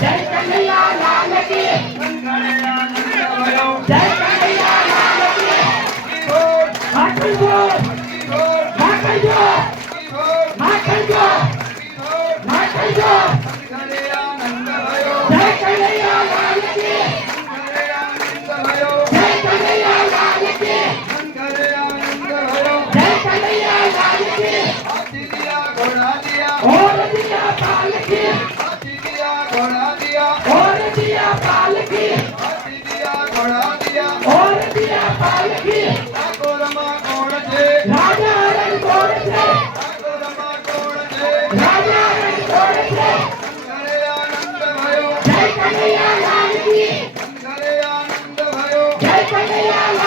जय कन्हैया लाल की Yeah. Jai Kanhaiya Lal Ki Jai Kanhaiya Lal Ki Jai Kanhaiya